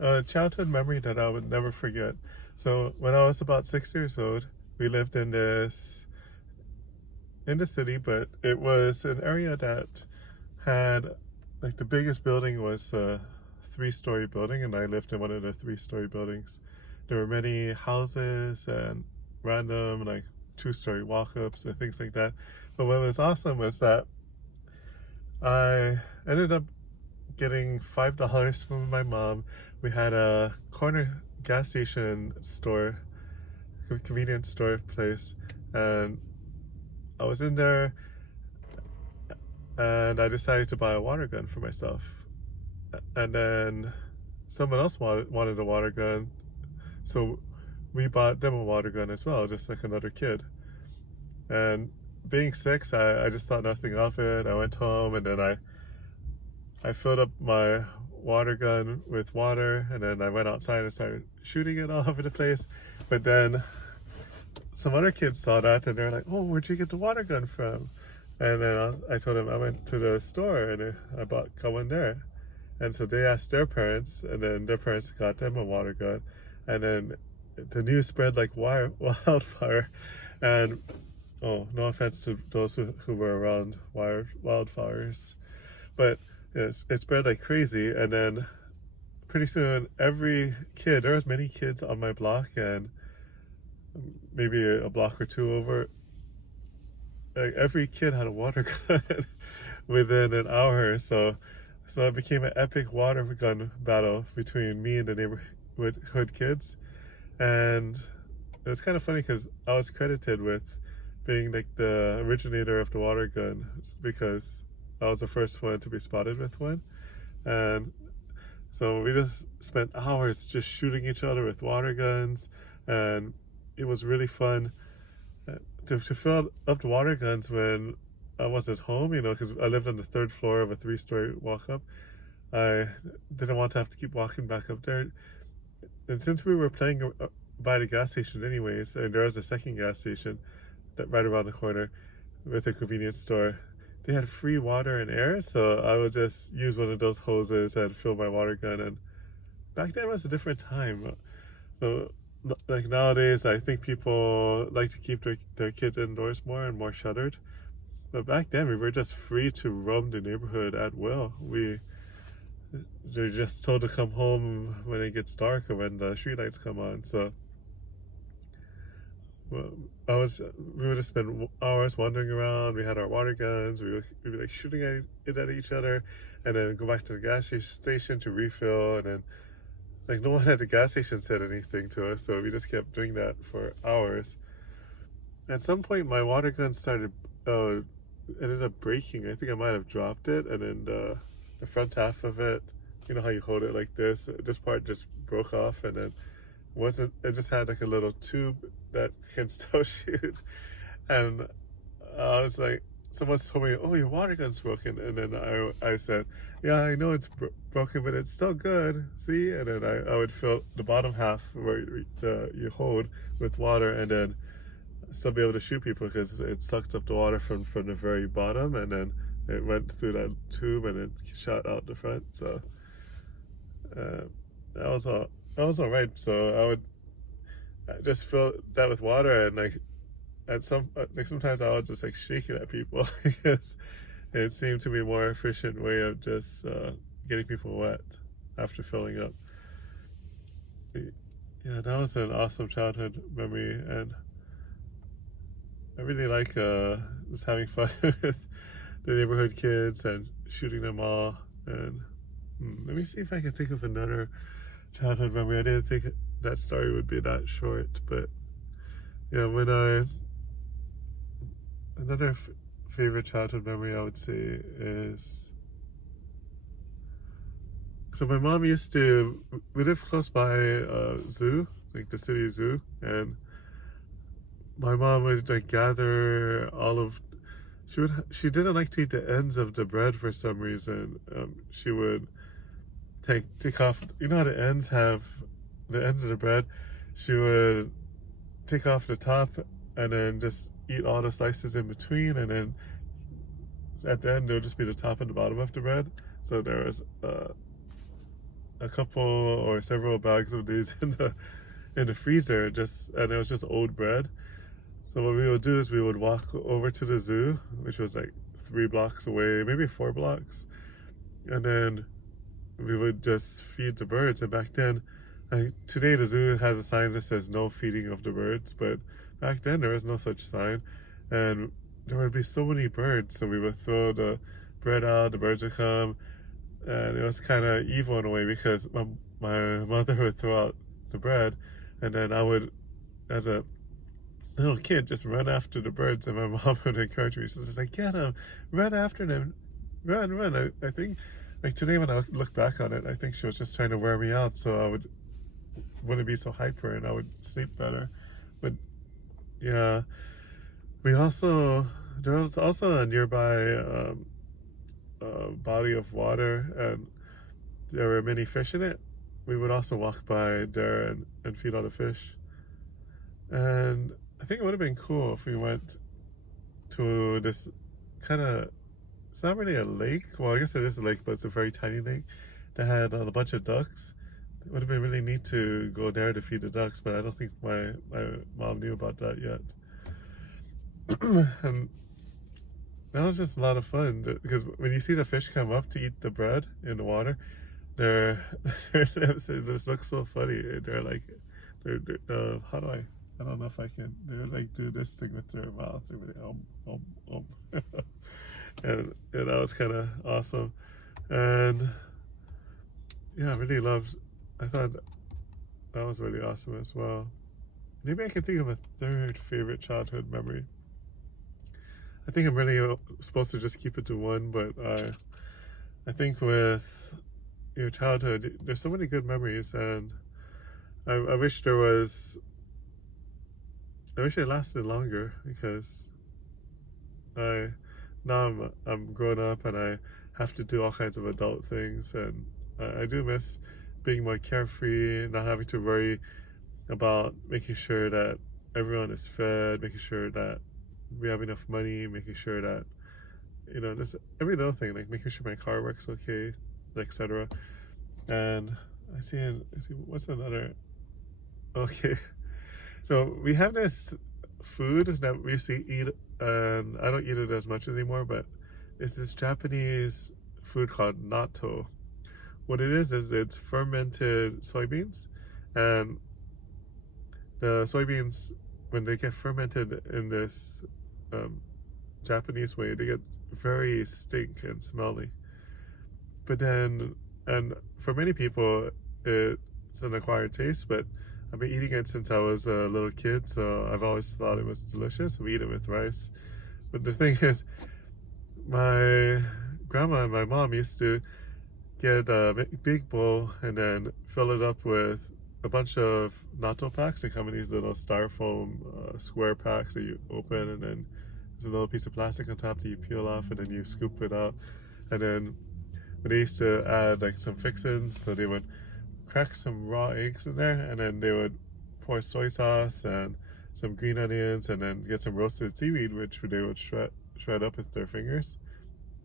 A childhood memory that I would never forget. So when I was about 6 years old, we lived in the city, but it was an area that had like the biggest building was a three-story building, and I lived in one of the three-story buildings. There were many houses and random like two-story walk-ups and things like that. But what was awesome was that I ended up getting $5 from my mom. We had a corner gas station store, convenience store place, and I was in there and I decided to buy a water gun for myself. And then someone else wanted a water gun, so we bought them a water gun as well, just like another kid. And being six, I just thought nothing of it. I went home and then I filled up my water gun with water, and then I went outside and started shooting it all over the place. But then some other kids saw that and they're like, "Oh, where'd you get the water gun from?" And then I told them I went to the store and I got one there. And so they asked their parents, and then their parents got them a water gun. And then the news spread like wildfire. And oh, no offense to those who were around wildfires, but it spread like crazy. And then pretty soon, every kid, there was many kids on my block, and maybe a block or two over, like every kid had a water gun within an hour. So it became an epic water gun battle between me and the neighborhood kids. And it was kind of funny because I was credited with being like the originator of the water gun because I was the first one to be spotted with one. And so we just spent hours just shooting each other with water guns, and it was really fun to fill up the water guns when I was at home, because I lived on the third floor of a three-story walk-up. I didn't want to have to keep walking back up there. And since we were playing by the gas station anyways, and there was a second gas station that right around the corner with a convenience store, they had free water and air, so I would just use one of those hoses and fill my water gun. And back then was a different time. So like nowadays, I think people like to keep their kids indoors more and more shuttered. But back then, we were just free to roam the neighborhood at will. They're just told to come home when it gets dark or when the streetlights come on. So well, we would just spend hours wandering around. We had our water guns. We'd be like shooting it at each other, and then go back to the gas station to refill. And then like no one at the gas station said anything to us, so we just kept doing that for hours. At some point, my water gun started ended up breaking. I think I might have dropped it, and then the front half of it, you know how you hold it like this part just broke off, and then it just had like a little tube that can still shoot. And I was like, someone told me, "Oh, your water gun's broken," and then I said, "Yeah, I know it's broken, but it's still good, see?" And then I would fill the bottom half where you hold with water, and then still be able to shoot people because it sucked up the water from the very bottom, and then it went through that tube and it shot out the front. So uh, that was all right. So I just fill that with water, and like sometimes I would just like shake it at people because it seemed to be a more efficient way of just getting people wet after filling up. Yeah, that was an awesome childhood memory, and I really like just having fun with the neighborhood kids and shooting them all. And let me see if I can think of another childhood memory. I didn't think that story would be that short, but yeah, another favorite childhood memory I would say is, so my mom we live close by a zoo, like the city zoo, and my mom would like gather she didn't like to eat the ends of the bread for some reason. She would take off, how the ends of the bread. She would take off the top and then just eat all the slices in between, and then at the end, it would just be the top and the bottom of the bread. So there was a couple or several bags of these in the freezer, and it was just old bread. So what we would do is we would walk over to the zoo, which was like 3 blocks away, maybe 4 blocks, and then we would just feed the birds. And back then, like today, the zoo has a sign that says no feeding of the birds, but back then there was no such sign, and there would be so many birds. So we would throw the bread out, the birds would come, and it was kind of evil in a way because my mother would throw out the bread, and then I would, as a little kid, just run after the birds, and my mom would encourage me. So she's like, "Get them, run after them, run, run." I think, like today when I look back on it, I think she was just trying to wear me out so I wouldn't be so hyper and I would sleep better. But yeah, there was also a nearby body of water, and there were many fish in it. We would also walk by there and feed all the fish. And I think it would have been cool if we went to this kind of, it's not really a lake. Well, I guess it is a lake, but it's a very tiny lake that had a bunch of ducks. It would have been really neat to go there to feed the ducks, but I don't think my mom knew about that yet. And that was just a lot of fun because when you see the fish come up to eat the bread in the water, they just look so funny. They're like, how do I don't know if I can. They like do this thing with their mouth. They're really, and that was kind of awesome. And yeah, I really loved. I thought that was really awesome as well. Maybe I can think of a third favorite childhood memory. I think I'm really supposed to just keep it to one, but I think with your childhood, there's so many good memories, and I wish there was. I wish it lasted longer because now I'm grown up and I have to do all kinds of adult things, and I do miss being more carefree, not having to worry about making sure that everyone is fed, making sure that we have enough money, making sure that, just every little thing, like making sure my car works okay, etc. And I see what's another, okay. So we have this food that we used to eat, and I don't eat it as much anymore, but it's this Japanese food called natto. What it is it's fermented soybeans, and the soybeans, when they get fermented in this Japanese way, they get very stink and smelly. But then, and for many people, it's an acquired taste, but I've been eating it since I was a little kid, so I've always thought it was delicious. We eat it with rice. But the thing is, my grandma and my mom used to get a big bowl and then fill it up with a bunch of natto packs. They come in these little styrofoam square packs that you open, and then there's a little piece of plastic on top that you peel off, and then you scoop it out. And then they used to add like some fixins, so they would crack some raw eggs in there, and then they would pour soy sauce and some green onions, and then get some roasted seaweed, which they would shred up with their fingers.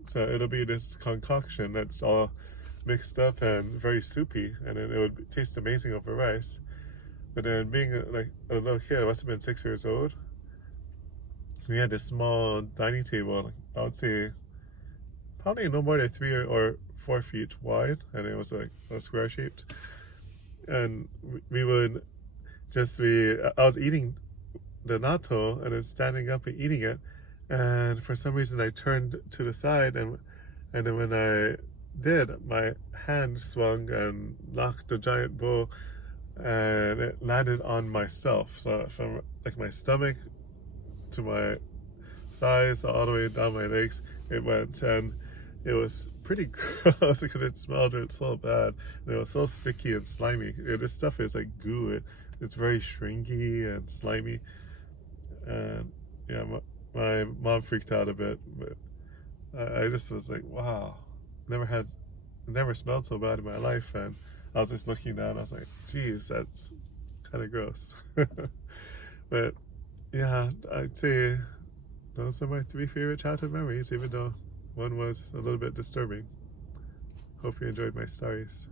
So it'll be this concoction that's all mixed up and very soupy, and then it would taste amazing over rice. But then being like a little kid, I must have been 6 years old, we had this small dining table, I would say probably no more than 3 or 4 feet wide, and it was like square shaped. And we would just I was eating the natto and then standing up and eating it, and for some reason I turned to the side, and then when I did, my hand swung and knocked the giant bowl, and it landed on myself. So from like my stomach to my thighs all the way down my legs, it went, and it was pretty gross because it smelled it so bad, and it was so sticky and slimy. This stuff is like goo. It's very shrinky and slimy, and yeah, my mom freaked out a bit, but I just was like, wow, never smelled so bad in my life. And I was just looking down, I was like, geez, that's kind of gross. But yeah, I'd say those are my 3 favorite childhood memories, even though one was a little bit disturbing. Hope you enjoyed my stories.